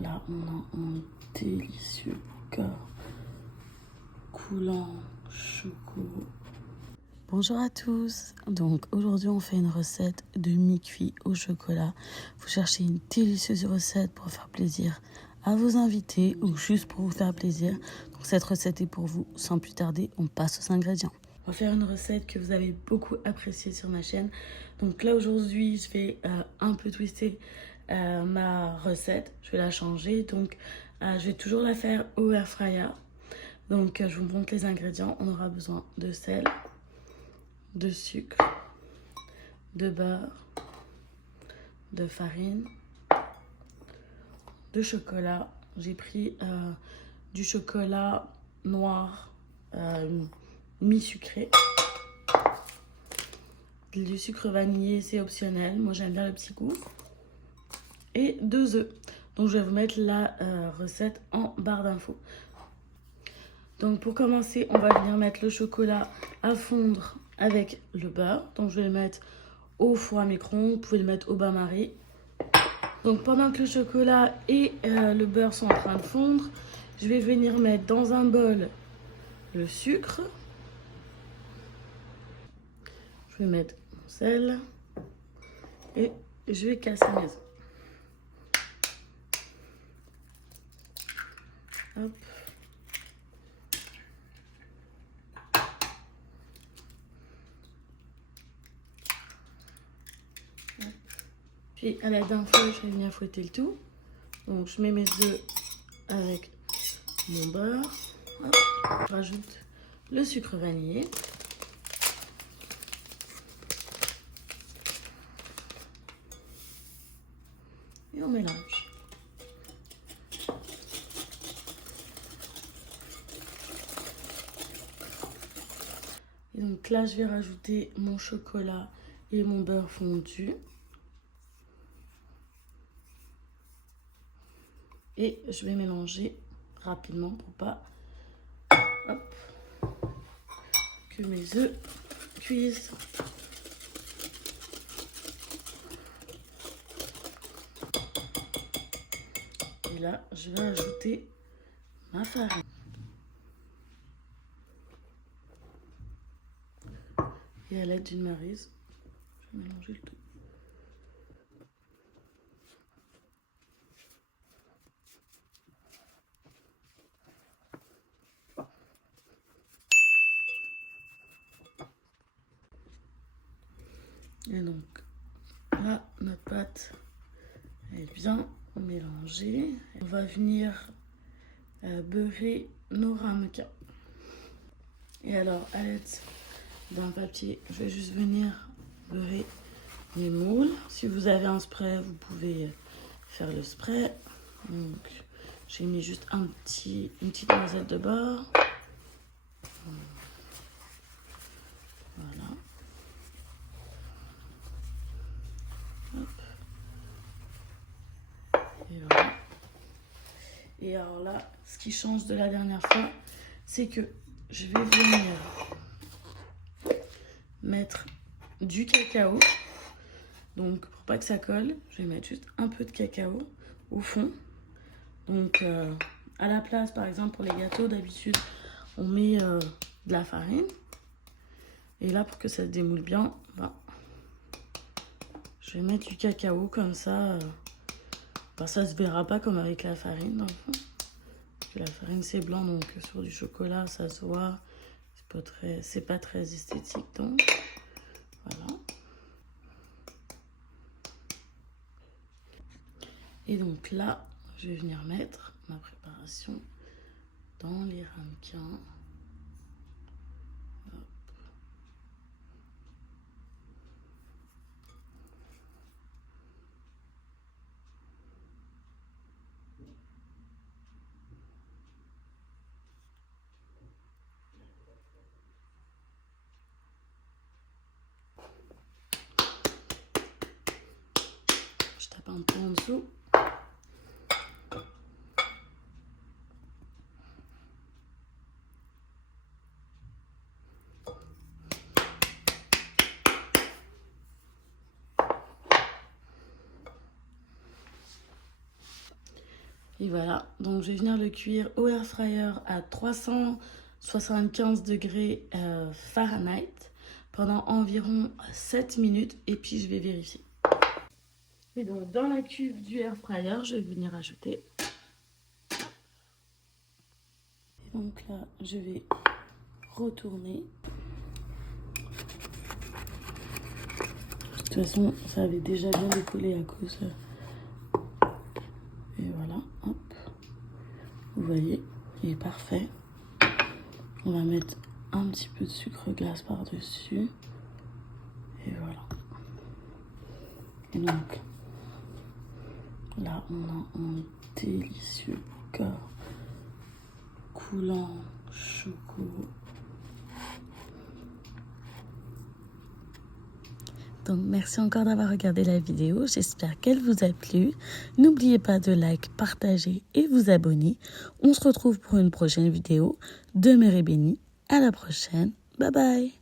Là, on a un délicieux cœur coulant choco. Bonjour à tous. Donc aujourd'hui, on fait une recette de mi-cuit au chocolat. Vous cherchez une délicieuse recette pour faire plaisir à vos invités ou juste pour vous faire plaisir. Donc cette recette est pour vous. Sans plus tarder, on passe aux ingrédients. On va faire une recette que vous avez beaucoup appréciée sur ma chaîne. Donc là aujourd'hui, je vais un peu twister ma recette. Je vais la changer. Donc je vais toujours la faire au air fryer. Donc je vous montre les ingrédients. On aura besoin de sel, de sucre, de beurre, de farine, de chocolat. J'ai pris du chocolat noir mi-sucré. Du sucre vanillé, c'est optionnel. Moi, j'aime bien le petit goût. Et 2 œufs. Donc, je vais vous mettre la recette en barre d'infos. Donc, pour commencer, on va venir mettre le chocolat à fondre avec le beurre. Donc, je vais le mettre au four à micro-ondes. Vous pouvez le mettre au bain-marie. Donc, pendant que le chocolat et le beurre sont en train de fondre, je vais venir mettre dans un bol le sucre. Je vais mettre mon sel. Et je vais casser mes œufs. Hop. Puis à l'aide d'un fouet, je vais venir fouetter le tout. Donc je mets mes œufs avec mon beurre. Hop. Je rajoute le sucre vanillé. Et on mélange. Et donc là, je vais rajouter mon chocolat et mon beurre fondu. Et je vais mélanger rapidement pour pas que mes œufs cuisent. Et là, je vais ajouter ma farine. Et à l'aide d'une maryse, je vais mélanger le tout. Et donc là, notre pâte est bien mélangée. On va venir beurrer nos ramequins. Et alors, à l'aide d'un papier, je vais juste venir beurrer mes moules. Si vous avez un spray, vous pouvez faire le spray. Donc, j'ai mis juste une petite noisette de beurre. Voilà. Hop. Et voilà. Et alors là, ce qui change de la dernière fois, c'est que je vais venir mettre du cacao. Donc, pour pas que ça colle, je vais mettre juste un peu de cacao au fond. Donc, à la place, par exemple, pour les gâteaux, d'habitude, on met de la farine. Et là, pour que ça se démoule bien, je vais mettre du cacao comme ça. Ça se verra pas comme avec la farine, dans le fond. Parce que la farine, c'est blanc, donc sur du chocolat, ça se voit. C'est pas très esthétique, donc voilà. Et donc là, je vais venir mettre ma préparation dans les ramequins. Hop. Je tape un peu en dessous. Et voilà, donc je vais venir le cuire au air fryer à 375 degrés Fahrenheit pendant environ 7 minutes et puis je vais vérifier. Et donc dans la cuve du air fryer, je vais venir ajouter. Et donc là, je vais retourner. De toute façon, ça avait déjà bien décollé à cause. Et voilà, hop. Vous voyez, il est parfait. On va mettre un petit peu de sucre glace par-dessus. Et voilà. Et donc, là, on a un délicieux cœur coulant choco. Donc, merci encore d'avoir regardé la vidéo. J'espère qu'elle vous a plu. N'oubliez pas de like, partager et vous abonner. On se retrouve pour une prochaine vidéo. Demeurez bénis. À la prochaine. Bye bye.